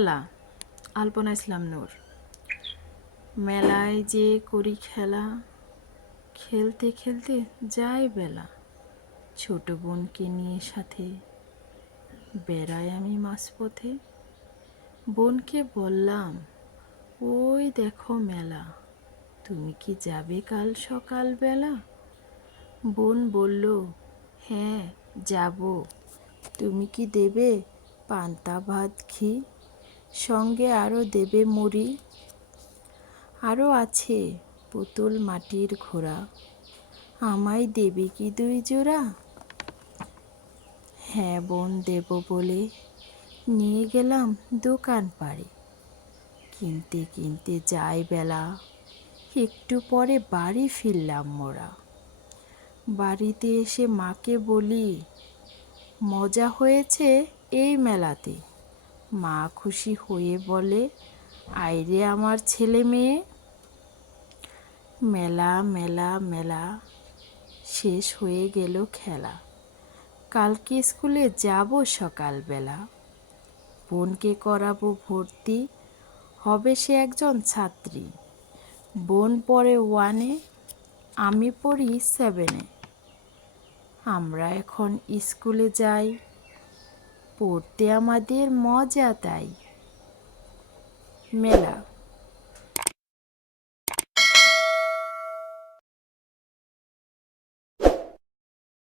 মেলা। আলপনা ইসলাম নূর। মেলায় যে করি খেলা, খেলতে খেলতে যায় বেলা। ছোট বোনকে নিয়ে সাথে বেড়াই আমি মাঝপথে। বোনকে বললাম, ওই দেখো মেলা, তুমি কি যাবে কাল সকাল বেলা? বোন বলল, হ্যাঁ যাব। তুমি কি দেবে পান্তা ভাত ঘি, সঙ্গে আরও দেবে মুড়ি? আরও আছে পুতুল মাটির ঘোড়া, আমায় দেবে কি 2 জোড়া? হ্যাঁ বোন দেব বলে নিয়ে গেলাম দোকান পাড়ে। কিনতে কিনতে যায় বেলা, একটু পরে বাড়ি ফিরলাম মোরা। বাড়িতে এসে মাকে বলি, মজা হয়েছে এই মেলাতে। মা খুশি হয়ে বলে, আইরে আমার ছেলে মেয়ে। মেলা মেলা মেলা, শেষ হয়ে গেল খেলা। কালকে স্কুলে যাব সকালবেলা। বোনকে করাবো ভর্তি, হবে সে একজন ছাত্রী। বোন পড়ে 1-এ, আমি পড়ি 7-এ। আমরা এখন স্কুলে যাই, পড়তে আমাদের মজা তাই। মেলা।